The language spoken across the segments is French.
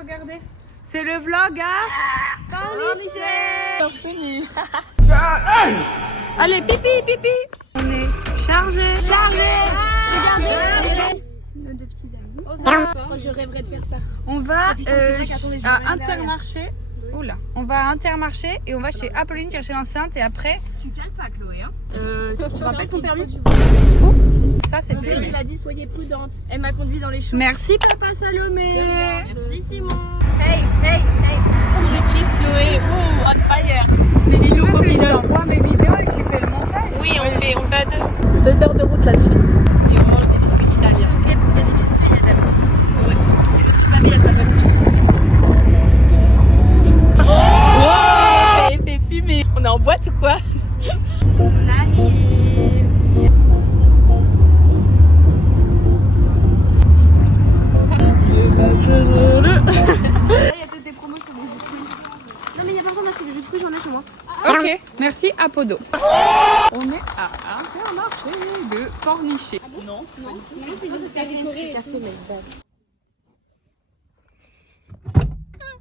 regardez. C'est le vlog à Cornichais. Allez, pipi, pipi. On est chargé. Regardez. Nos deux petits amis. Moi, je rêverais de faire ça. On va à Intermarché. Oula, on va à Intermarché et on va chez Apolline chercher l'enceinte et après. Tu calmes pas, Chloé. Hein. Tu rappelles ton permis? Ça c'est Mon père, filmé. il a dit soyez prudente. Elle m'a conduit dans les champs. Merci Papa Salomé. Merci Simon. Conductrice Chloé, on fire. Les Lilou Tu copilotes. envoies mes vidéos et tu fais le montage. Oui, on fait à deux. 2 heures de route là-dessus. Et on mange des biscuits italiens. C'est ok parce qu'il y a des biscuits, il y a de la musique. Ouais. Les biscuits de ma mère, ça peuvent tout. Fait fumer. On est en boîte ou quoi? On arrive. Il y a peut-être des promos sur les jus de fruits. Non mais il y a pas besoin d'acheter du jus de fruits, j'en ai chez moi. Ok, merci Apodo. On est à Intermarché de Cornichais. Non. Non, c'est du café.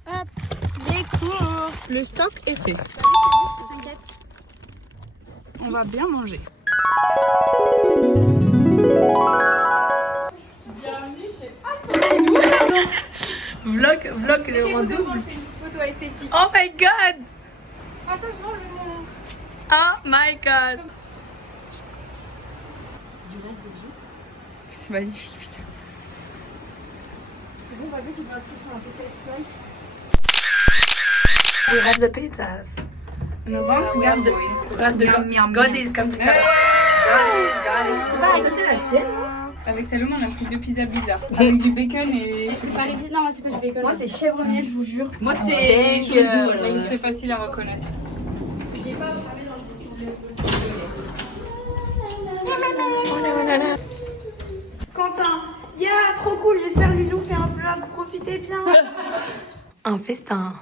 Hop, les courses. Le stock est fait. T'inquiète. On va bien manger. Vlog le en double. Fais une petite photo esthétique. Oh my god! Attends, je mange mon... Oh my god! C'est magnifique, putain. C'est bon, papy, tu peux inscrire sur un PC Place. We have the pizzas. Regarde de God is comme ça. Ça, c'est la tienne. Avec Salomon, on a pris 2 pizzas bizarres. Avec du bacon et. C'est pas les pizzas, non, c'est pas du bacon. Moi, c'est chèvre miel, je vous jure. Moi, c'est C'est facile à reconnaître. Quentin, trop cool, j'espère Lilou fait un vlog, profitez bien. Un festin.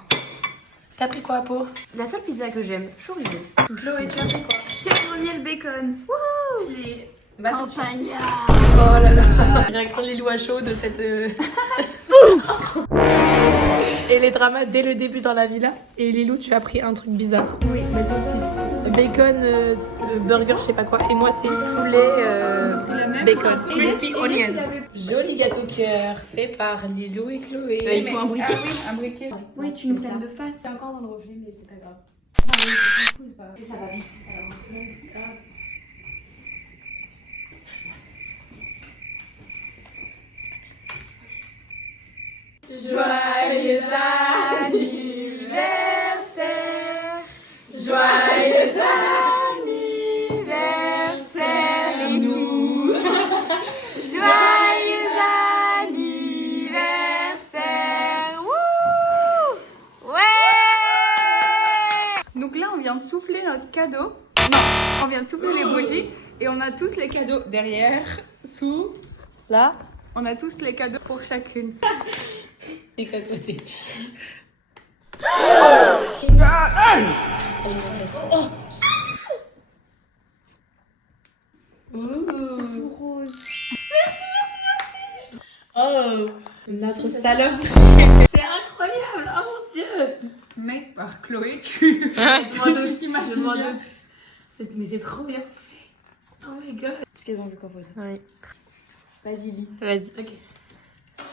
T'as pris quoi, Apo? La seule pizza que j'aime, chorizo. Chloé, tu as pris quoi? Chèvre miel bacon. Wouhou! Stylé. Campagnard. Oh là là. Réaction de Lilou à chaud de cette... Et les dramas dès le début dans la villa. Et Lilou, tu as pris un truc bizarre. Oui. Mais toi aussi. Bacon, burger, je sais pas quoi. Et moi, c'est poulet, bacon. Crispy onions. Joli gâteau cœur fait par Lilou et Chloé. Il faut un briquet. Ah oui, un briquet. Oui, tu nous prends de face. C'est encore dans le reflet, mais c'est pas grave. Ça va vite. Joyeux anniversaire, joyeux anniversaire, nous. Joyeux anniversaire. Wouh! Ouais! Donc là, on vient de souffler notre cadeau. Non, on vient de souffler les bougies. Et on a tous les cadeaux derrière, sous, là. On a tous les cadeaux pour chacune. Et qu'à côté. C'est tout rose. Merci. Oh, notre salope. C'est incroyable. Oh mon Dieu. Mec, par Chloé, tu. Je m'en doute. Tu t'imagines Je m'en bien. doute. Mais c'est trop bien fait. Oh my god. Est-ce qu'elles ont vu qu'on photo? Oui. Vas-y, lis. Vas-y. Ok.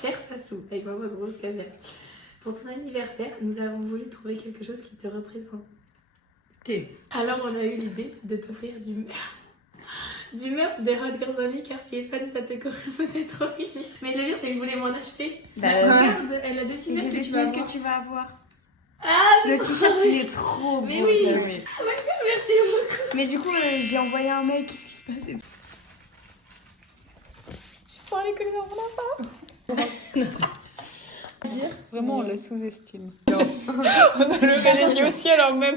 Cher Sassou, avec maman grosse caviar. Pour ton anniversaire, nous avons voulu trouver quelque chose qui te représente. Alors on a eu l'idée de t'offrir du merch de Hot Girls Only car tu es fan et ça te correspond trop mignon. Mais le pire c'est que je voulais m'en acheter. Regarde, elle a dessiné ce que tu vas avoir. tu vas avoir. Le t-shirt il est trop beau. Mais oui. Salomé. Merci beaucoup. Mais du coup j'ai envoyé un mail, qu'est-ce qui se passe et tout. Je parlais que les enfants n'ont pas. Vraiment, on le sous-estime. On a levé les yeux au ciel en même.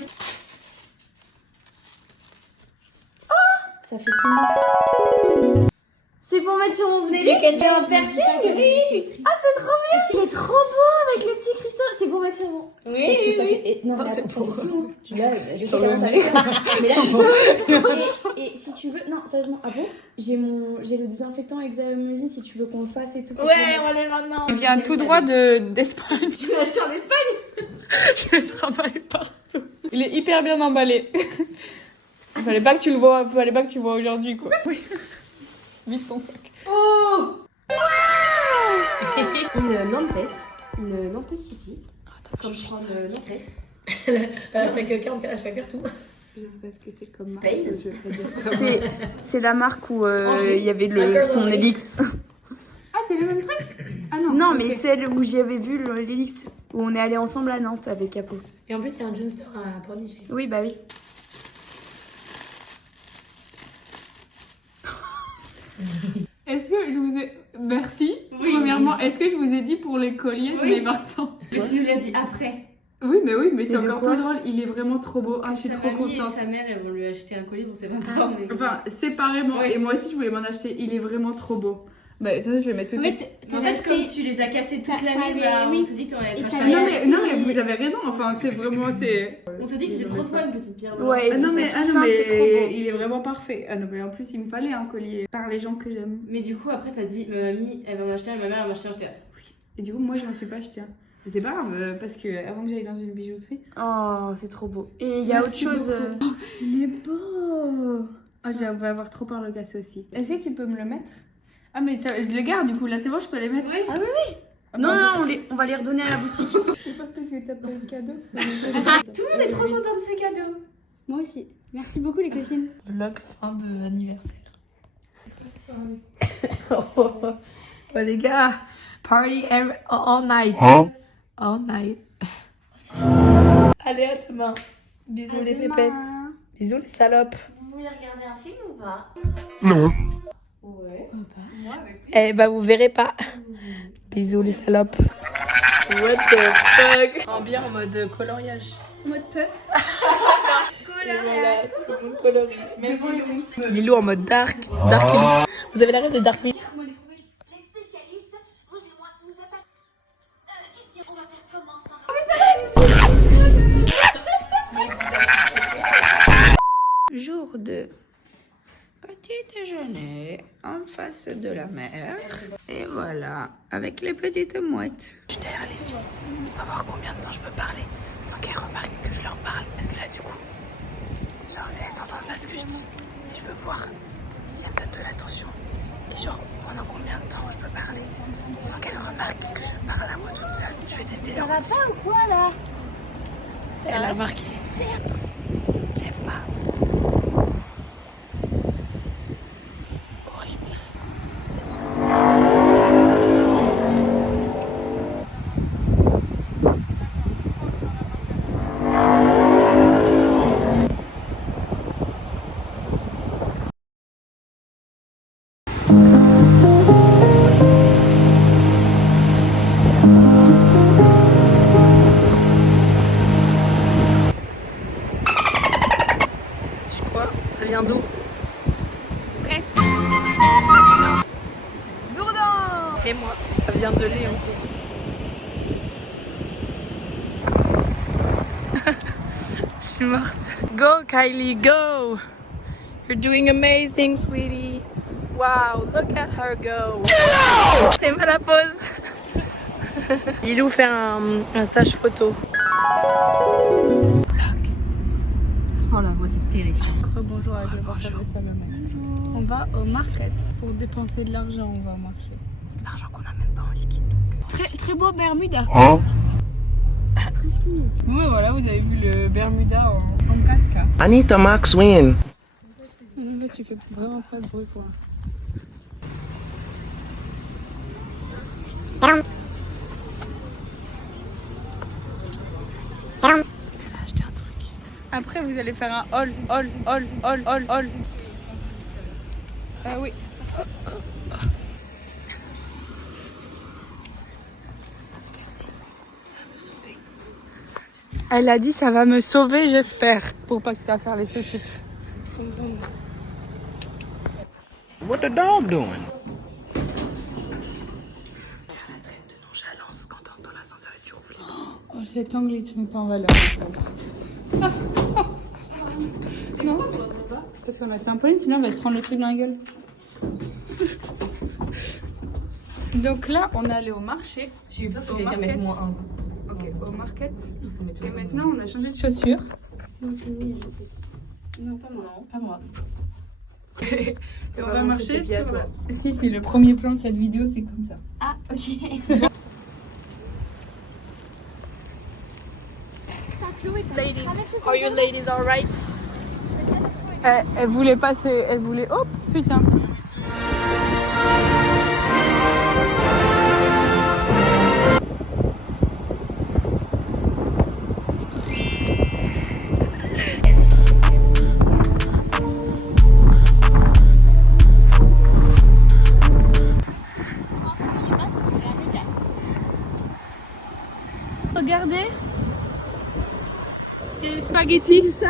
Ça fait 6 mois. C'est pour mettre sur mon nez. C'est un piercing. Oui. Ah, c'est trop bien. Il est trop beau avec les petits cristaux. C'est pour mettre sur mon... Oui, Parce que ça oui. fait... Non, mais C'est attends, ça pour- fait 6 mois. Tu l'as, je sais Sur qu'à le l'intérieur. Mais là, et si tu veux... Non, sérieusement, ah bon j'ai le désinfectant hexaméthine si tu veux qu'on le fasse et tout. Ouais, on va aller maintenant. Il vient tout droit d'Espagne. Tu l'as acheté en Espagne? Je vais te remballer partout. Il est hyper bien emballé. Fallait pas que tu le vois aujourd'hui, quoi. Oui. Vite ton sac. Oh! Une Nantes City. Comme prendre Nantes. Hashtag 44, hashtag tout. Je sais pas ce que c'est comme Spain. marque, je vais pas dire. C'est la marque où Angers. il y avait Angers. son Helix. Ah, c'est le même truc? Ah non. Non, ok. mais celle où j'avais vu l'Helix. Où on est allé ensemble à Nantes avec Apo. Et en plus, c'est un June Store à Pornichet. Oui, bah oui. Est-ce que je vous ai... Merci. Oui. Premièrement, est-ce que je vous ai dit pour les colliers de Oui. mes 20 ans? Mais tu nous l'as dit après. Oui, mais c'est Mais de encore quoi plus drôle. Il est vraiment trop beau. Ah, je suis Sa trop mamie contente. et sa mère, elles vont lui acheter un collier pour ses 20 ans. Mais... Enfin, séparément. Oui. Et moi aussi, je voulais m'en acheter. Il est vraiment trop beau. Bah, tu sais, je vais le mettre tout de En suite. fait, en fait, comme tu les as cassés toute l'année, bah, on s'est dit que t'en allais Et être t'avais acheté. Non, mais vous avez raison. Enfin, c'est vraiment... On s'est dit que c'était trop drôle, une petite pierre. blanche. Ouais, Ah non, c'est mais, tout simple, c'est trop beau. il est vraiment parfait. Ah non, mais en plus, il me fallait un collier par les gens que j'aime. Mais du coup, après, t'as dit, ma mamie, elle va m'en acheter un, et ma mère, elle va m'en acheter un. J'étais là, Et du coup, moi, je n'en suis pas acheté un. Mais c'est pas grave, parce que avant que j'aille dans une bijouterie... Oh, c'est trop beau. Et il y a autre Merci chose... beaucoup. Il est beau. Oh, je vais avoir trop peur de le casser aussi. Est-ce que tu peux me le mettre? Ah, mais ça, je les garde, du coup. Là, c'est bon, je peux les mettre. Oui. Ah oui, oui. Ah, Non, bah, non, on va les redonner à la boutique. C'est pas parce que t'as pas le cadeau. Tout le monde est trop content de ses cadeaux. Moi aussi. Merci beaucoup les copines. Vlog fin de anniversaire. Oh les gars, party all night. All night. Allez, à demain. Bisous les pépettes. Bisous les salopes. Vous voulez regarder un film ou pas? Ouais. Eh bah vous verrez pas. Bisous les salopes. What the fuck? En bien en mode coloriage. Mode puff. Voilà, tout le monde colorie. Même Lilou en mode dark. Dark Lilou. Vous avez la rêve de Dark Lilou? Les spécialistes, vous et moi, nous attaquent. Question, on va faire comment ça? Jour 2. Petit déjeuner en face de la mer. Et voilà, avec les petites mouettes. Je suis derrière les filles. On va voir combien de temps je peux parler sans qu'elles remarquent que je leur parle. Parce que là, du coup, genre, elles s'entendent pas ce que je dis. Et je veux voir si elles me donnent de l'attention. Et genre, pendant combien de temps je peux parler sans qu'elles remarquent que je parle à moi toute seule. Je vais tester leur audition. ou quoi là? Elle a remarqué. J'aime pas. Horrible. Tu crois? Ça vient d'où? Brest. Et moi, ça vient de Léon. Je suis morte. Go Kylie, go! You're doing amazing, sweetie. Wow, look at her go. C'est pas la pause. Lilou fait un stage photo. Oh la voix, c'est terrifiant. Bonjour avec le portable de sa maman. On va au market pour dépenser de l'argent, on va au marché. L'argent qu'on a même pas en liquide. Très beau Bermuda. Très skinny. Ouais, voilà, vous avez vu le Bermuda en 4K. Anita Max win. Là, tu fais vraiment pas de bruit, quoi. Acheter un truc. Après, vous allez faire un haul. Oui. Elle a dit ça va me sauver, j'espère. Pour pas que tu aies à faire les sous-titres. What the dog doing? La traite de nonchalance quand t'entends l'ascenseur et tu rouvres les portes. Oh, cet angle, il te met pas en valeur. Non, parce sur la trampoline, sinon elle va se prendre le truc dans la gueule. Donc là, on est allé au marché. J'ai eu peur que Au tu allais market. mettre moins 1. Ok, au market. Et maintenant, on a changé de chaussures. Non, pas moi. Pas moi. Et on va va montrer marcher tes pieds à sur... toi. Si, c'est le premier plan de cette vidéo, c'est comme ça. Ah, ok. Are you ladies alright? Elle voulait passer... Elle voulait... Oh, putain. Regardez. Et les spaghettis. Ça.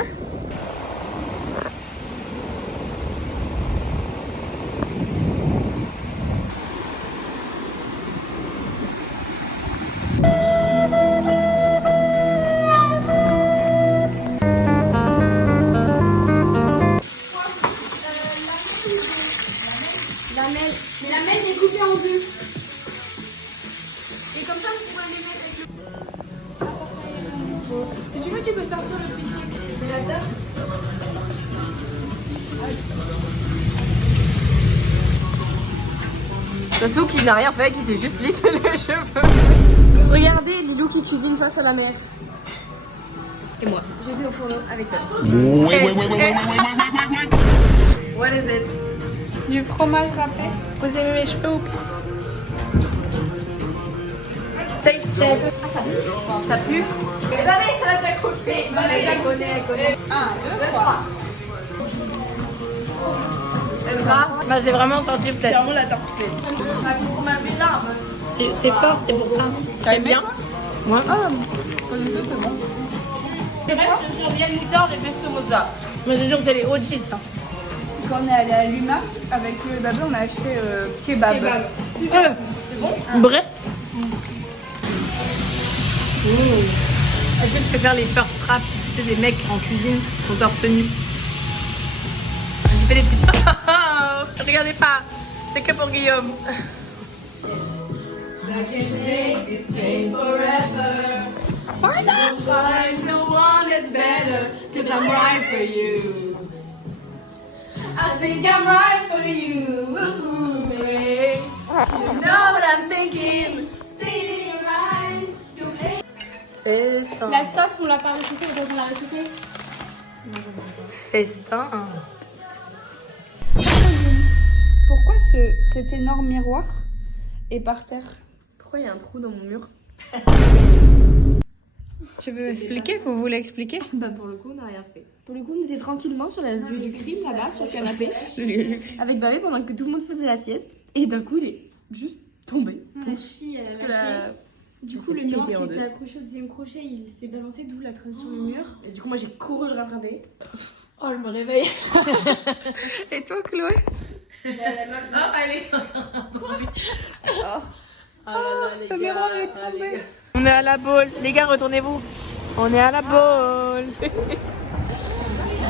La mèche est coupée en deux. Et comme ça, vous pourrez les mettre avec le... Si tu veux, tu peux sortir le petit défibrillateur. Sassou qui n'a rien fait, qui s'est juste lissé les cheveux. Regardez Lilou qui cuisine face à la mer. Et moi. J'étais au fourneau avec toi. What is it? Du fromage râpé. Vous aimez mes cheveux ou pas? Taste test. Ah, ça pue. Ça pue. Mais va vite, elle a déjà coupé. Elle connaît. 1, 2, 3. Elle va. Bah, j'ai vraiment tenté peut-être. C'est vraiment la tortue. C'est fort, c'est pour ça. T'aimes bien? Moi? C'est bon. C'est vrai que je suis bien moutarde et pesto mozza. Moi, c'est sûr que c'est les hot cheese, ça. Quand on est allé à Luma, avec le babé, on a acheté kebab. C'est bon? Bref. Est-ce que tu peux faire les first traps? C'est des mecs en cuisine qui sont torse nu. Je fais des petites... Regardez pas, c'est que pour Guillaume. Festin. La sauce, on l'a pas recitée, on l'a recitée. Festin. Pourquoi cet énorme miroir est par terre? Pourquoi il y a un trou dans mon mur? Tu veux expliquer? Vous voulez expliquer? Bah pour le coup, on n'a rien fait. Pour le coup, on était tranquillement sur le lieu du crime là-bas, sur le canapé, avec Babé pendant que tout le monde faisait la sieste. Et d'un coup, il est juste tombé. La cheville, elle a Parce que lâché. la- Du il coup, s'est le miroir pété qui en était deux. accroché au deuxième crochet, il s'est balancé, d'où la traîne sur le mur. Et du coup, moi j'ai couru le rattraper. Oh, je me réveille. Et toi, Chloé? Oh, allez. Oh là là, les le gars. miroir est Ah, les tombé. gars. On est à la boule. Les gars, retournez-vous. On est à la boule.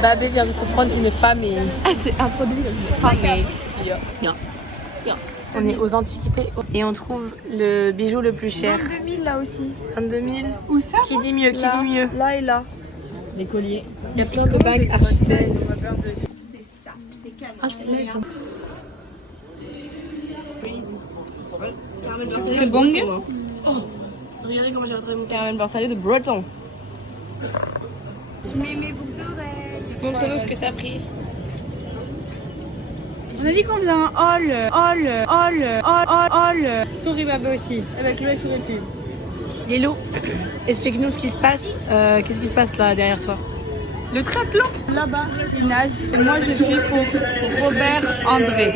Babé vient de se prendre une famille. Ah, c'est introduit dans une Famille. On est aux antiquités et on trouve le bijou le plus cher. 22 000 là aussi. 22 000. Où ça? Qui dit mieux? Qui Là. dit mieux? Là et là. Les colliers. Il y a plein de bagues architectes. Ah, c'est là, ils sont. C'est bon? Regardez comment j'ai retrouvé mon caramel beurre salé de Breton. Je mets mes boucles d'oreilles. Montre-nous ce que t'as pris. On a dit qu'on faisait un all. Souris Babé aussi. Avec Chloé souris plus. Lilo, explique-nous ce qui se passe. Qu'est-ce qui se passe là derrière toi? Le triathlon, là-bas, il nage. Et moi, je suis pour Robert André.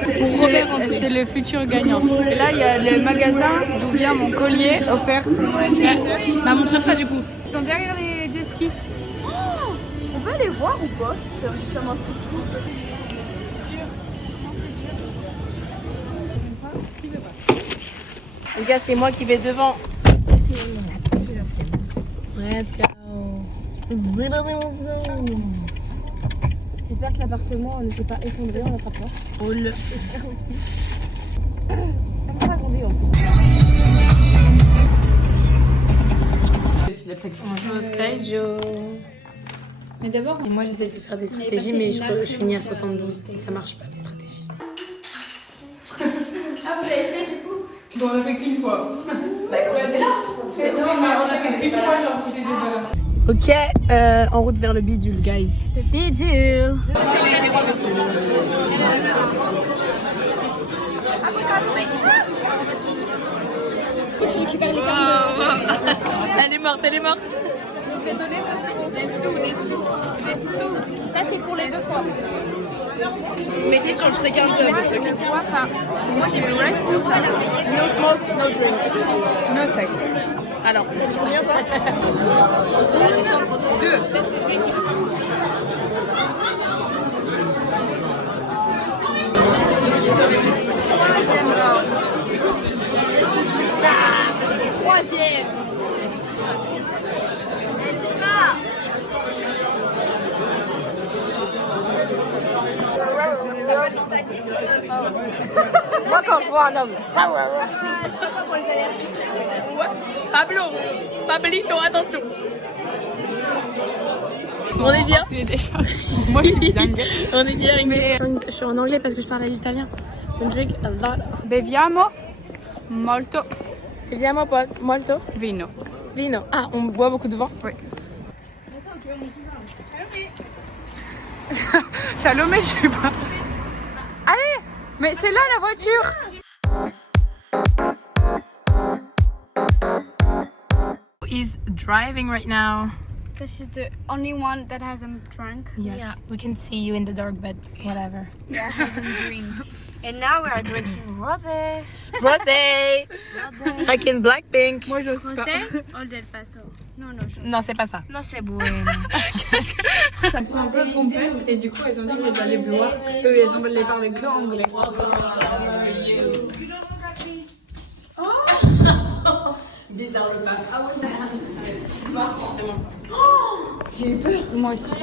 C'est le futur gagnant. Et là, il y a le magasin d'où vient mon collier offert. Bah, montre pas du coup. Ils sont derrière les jet skis. On peut aller voir ou pas? Ça m'intrigue trop. Les gars, c'est moi qui vais devant. Let's go. J'espère J'espère que l'appartement ne s'est pas effondré en attrapant. J'espère aussi. Ça m'a pas grandi en plus. Bonjour Skyjo. Mais d'abord, Et moi j'essaie de faire des stratégies, mais je finis à 72 et ça marche pas mes stratégies. bon, on a fait qu'une fois. Bah, quand j'étais là. Non, mais on a fait qu'une fois, genre, j'étais déjà là. Ok, en route vers le bidule, guys. Le bidule. Je récupère les cartes. Elle est morte, elle est morte. J'ai donné des sous. Ça, c'est pour les 2 fois. Mettez sur le fréquent de votre truc. Moi, j'ai vu ouais. No smoke, no drink. No sex. Alors, combien toi 2. Troisième. Moi, quand je vois un homme. Pablo, Pablito, attention. On est bien. Moi, je suis bilingue. On est bien, mais je suis en anglais parce que je parle à l'italien. On drink a lot. Beviamo molto Beviamo molto vino. vino. Ah, on boit beaucoup de vin. Oui. Salomé, je sais pas. Allez, mais c'est là la voiture. Is driving right now. This is the only one that hasn't drunk. Yes, we can see you in the dark, but whatever. Yeah, hasn't drink. And now we are drinking rosé. Rosé, like in Blackpink. Moi, j'ose pas. José o del Paso? Non, non, je... Non, c'est pas ça. Non, c'est bon. Elles sont un peu pompeuses et du coup, elles ont dit que je dois les voir. Eux, elles ont les parler que anglais. Bizarre le pas. J'ai eu peur, moi aussi.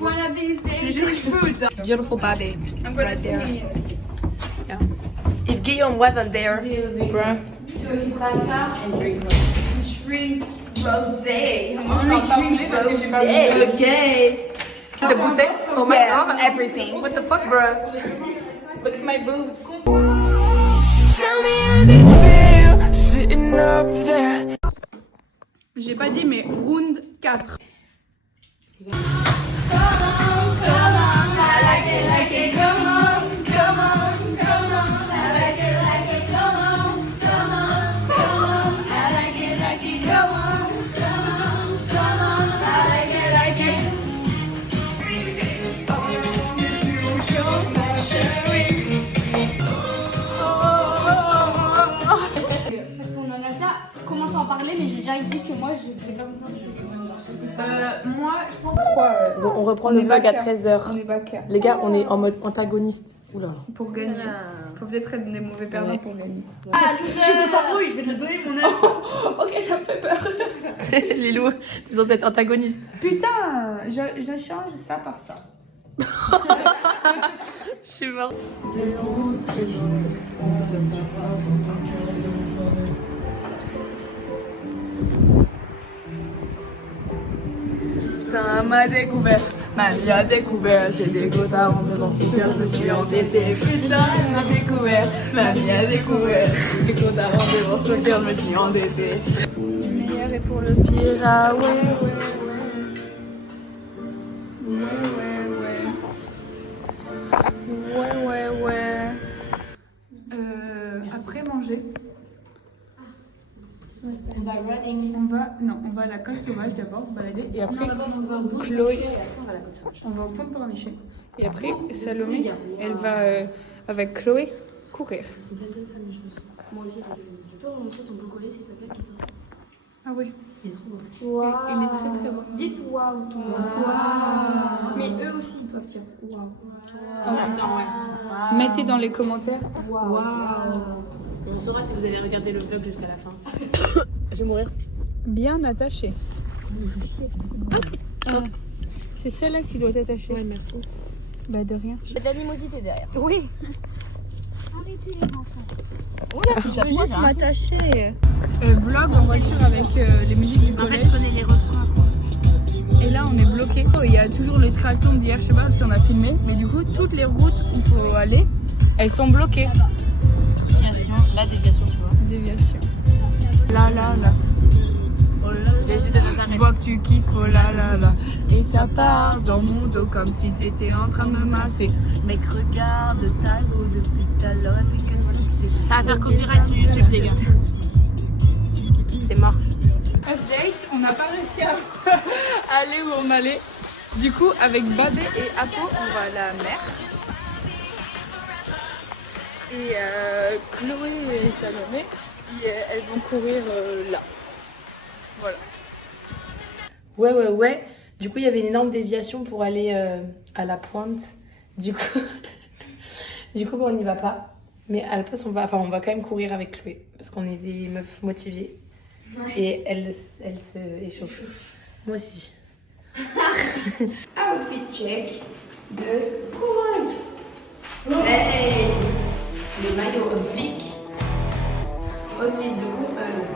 One of these days. Beautiful body. I'm gonna right there. see. If Guillaume wasn't there, bruh. Drink rosé. Okay. The bouteille? Oh my god, everything. What the fuck, bruh? Look at my boots. Sitting up there. J'ai pas dit, mais round 4. Parce qu'on en a déjà commencé à en parler, mais j'ai déjà dit que moi je faisais pas confiance. Moi, je pense Bon, on reprend le vlog à 13h. on est backer. Les gars, on est en mode antagoniste. Oula. Pour gagner. Faut peut-être être des mauvais perdants pour gagner. Je vais te donner mon œuf. Ok, ça me fait peur. Les loups, ils sont être antagonistes. Putain, je change ça par ça. Je suis morte. Ça m'a découvert, ma vie a découvert. J'ai des gouttes à rendre dans son cœur, je suis endettée. Putain, elle m'a découvert, ma vie a découvert. Des gouttes à rendre dans son cœur, je me suis endettée. Le meilleur est pour le pire, ah ouais. Ouais. Après manger, On va running. on va à la côte sauvage d'abord se balader et après on va au bout. Chloé. Et après, on va à la côte sauvage. on va au pont de Pornichet et après Salomé elle va avec Chloé courir. C'est bientôt ça, mais je me suis. Moi aussi, ça fait. Tu peux remonter ton beau collier s'il te plaît, Kito? Ah oui, Il est trop beau. il est très très beau. Dites waouh tout le monde. Mais eux aussi ils doivent dire waouh. En même temps, ouais. Mettez dans les commentaires. Waouh. On saura si vous avez regardé le vlog jusqu'à la fin. Je vais mourir. Bien attaché. C'est celle-là que tu dois t'attacher. Ouais, merci. Bah de rien. Il y a de l'animosité derrière. Oui. Arrêtez les enfants. Je vais juste m'attacher. Vlog en voiture avec les musiques du collège. En fait, je connais les refrains. Et là, on est bloqué. Il y a toujours le triathlon d'hier. Je sais pas si on a filmé, mais du coup, toutes les routes où il faut aller, elles sont bloquées. Déviation, la déviation, tu vois. Déviation. Là. Jésus de Nazareth. Je vois que tu kiffes, oh là là là. Et ça part dans mon dos comme si c'était en train de me masser. Mec, regarde ta go depuis tout à l'heure, elle fait que de fixer. Ça va faire copyright sur YouTube, les gars. C'est mort. Update, on n'a pas réussi à aller où on allait. Du coup, avec Babé et Apo, on va à la mer. Et Chloé et Salomé, elles vont courir là. Voilà. Ouais. Du coup, il y avait une énorme déviation pour aller à la pointe. Du coup, on n'y va pas. Mais à la place, on va quand même courir avec Chloé. Parce qu'on est des meufs motivées. Ouais. Et elle se échauffe. Moi aussi. Outfit check de coureuse. Hey, le maillot en flic. Outfit de coureuse.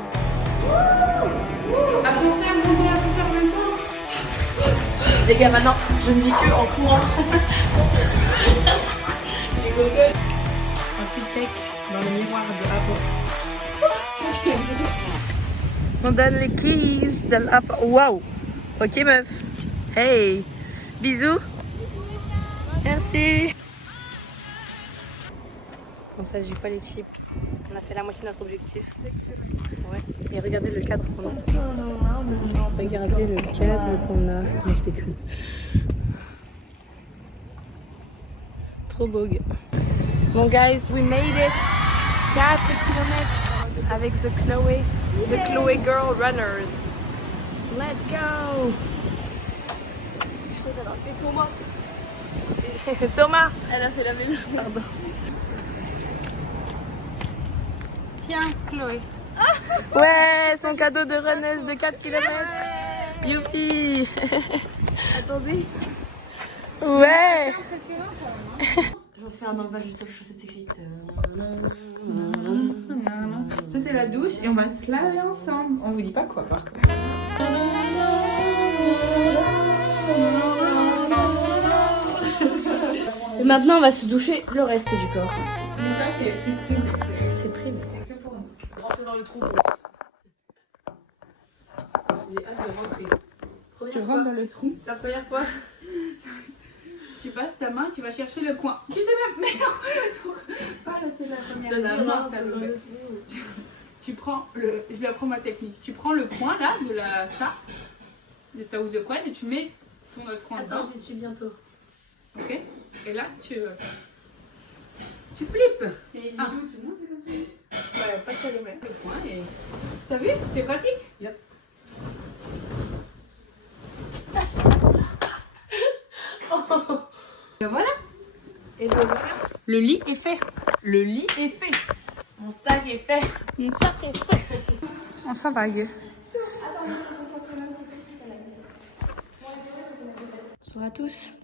Ascenseur, montons l'ascenseur en même temps. Les gars, maintenant, je ne vis que en courant. Les gogoles. Outfit check dans le miroir de Apo. On donne les keys de l'Apo. Wow. Ok, meuf. Hey. Bisous. Merci. Bon, ça, j'ai pas les chips. On a fait la moitié de notre objectif. Ouais. Et regardez le cadre qu'on a. Regardez le cadre qu'on a. Non, je t'ai cru. Trop beau, gars. Bon, guys, we made it. 4 km avec the Chloé Girl Runners. Let's go. C'est Thomas. Thomas. Elle a fait la même chose. Pardon. Tiens, Chloé. Ouais, son cadeau de runneuse de 4 km. Youpi. Attendez. Ouais. J'en fais un envoi juste sur les chaussettes sexy. Ça c'est la douche et on va se laver ensemble. On vous dit pas quoi par contre. Et maintenant, on va se doucher le reste du corps. Mais ça c'est privé. C'est privé. C'est que pour nous. Rentrez dans le trou. J'ai hâte de rentrer. Tu rentres dans le trou. C'est la première fois. Tu passes ta main, tu vas chercher le coin. Tu sais même, mais non, pas là, c'est la première. La main, tu prends le, je vais apprendre ma technique. Tu prends le coin là de ta housse de couette et tu mets ton autre coin dedans. Attends, j'y suis bientôt. Ok. Et là, tu flippes. Et Ah. tout le monde fait comme ça. Ouais, pas trop le même. Le coin et t'as vu, c'est pratique. Yep. Et voilà. Et voilà. Le lit est fait. Le lit est fait. Mon sac est fait. Mon sac est fait. On s'en vague. Bonjour à tous.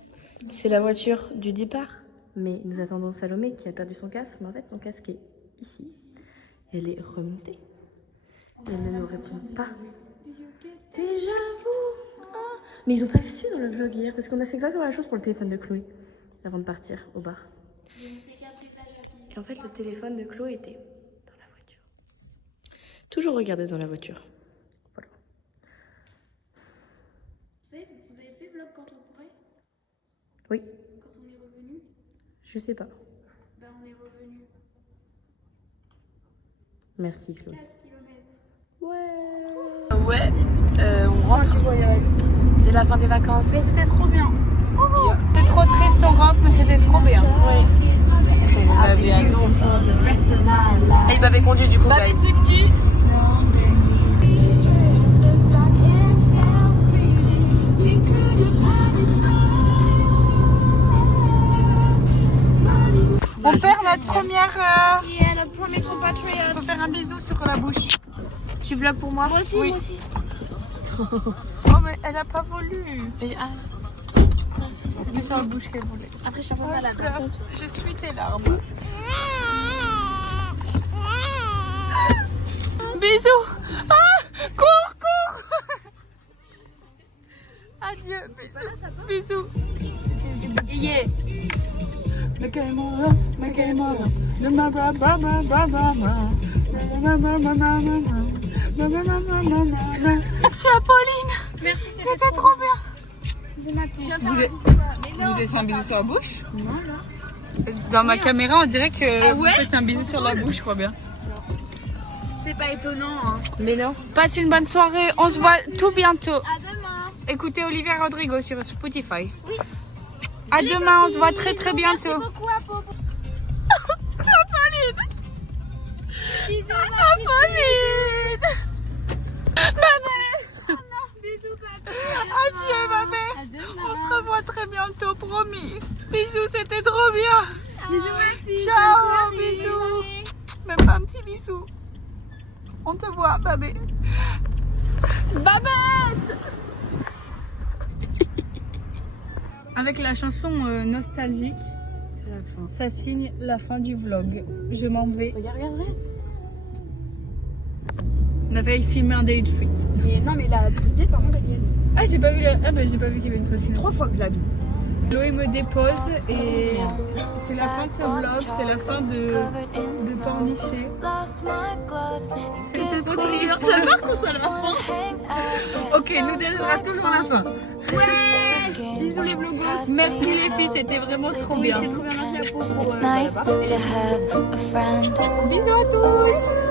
C'est la voiture du départ, mais nous attendons Salomé qui a perdu son casque. Mais en fait, son casque est ici. Elle est remontée. Elle ne nous répond pas. Déjà vous ah. Mais ils ont pas su dans le vlog hier parce qu'on a fait exactement la chose pour le téléphone de Chloé avant de partir au bar. Et en fait, le téléphone de Chloé était dans la voiture. Toujours regarder dans la voiture. Voilà. Vous avez fait vlog quand on courait? Oui, Quand on est revenu? je sais pas. Ben on est revenu Merci Chloé. 4 km. Ouais. Ouais, on rentre. C'est la fin des vacances. Mais c'était trop bien. C'est trop triste, on rentre, mais c'était trop bien. Ouais. Et il m'avait conduit du coup. Babé guys. Swifty. On perd notre première. Yeah, notre premier compatriote. On peut faire un bisou sur la bouche. Tu vlogs pour moi? Moi aussi, Oui. moi aussi. Oh mais elle a pas voulu. Mais C'était sur la bouche qu'elle voulait. Après, je suis un peu malade. Je suis tes larmes. Bisous. Ah, cours. Adieu. Bisous. Yeah. Merci à Pauline. Merci. C'était trop bien. Vous avez fait un bisou sur la bouche? Non, là. Dans ma caméra, on dirait que vous faites un bisou sur la bouche, je crois bien. C'est pas étonnant, hein. Mais non. Passe une bonne soirée. On se voit tout bientôt. À demain. Écoutez Olivia Rodrigo sur Spotify. Oui. À demain, on se voit très très bientôt. Merci beaucoup à Popo. Pauline. Bisous. Pauline. Bisous, papa. Adieu, ma mère. On se revoit très bientôt, promis. Bisous, c'était trop bien. Bisous, ma fille. Ciao, bisous. Même pas un petit bisou. On te voit, Babé. Babette. Avec la chanson nostalgique, ça signe la fin du vlog. Je m'en vais. Regarde. On a failli filmer un date fruit. Non, mais la trottinette, par contre, elle est. Ah, j'ai pas vu j'ai pas vu qu'il y avait une trottinette. 3 fois que je la double. Chloé me dépose et c'est la fin de ce vlog, c'est la fin de Pornichet. C'était trop triste. J'adore qu'on soit à la fin. Ok, nous donnera toujours la fin. Ouais. Bisous les vlogos. Merci les filles, c'était vraiment trop bien. C'est trop bien, merci à vous pour It's nice to have a friend. Bisous à tous.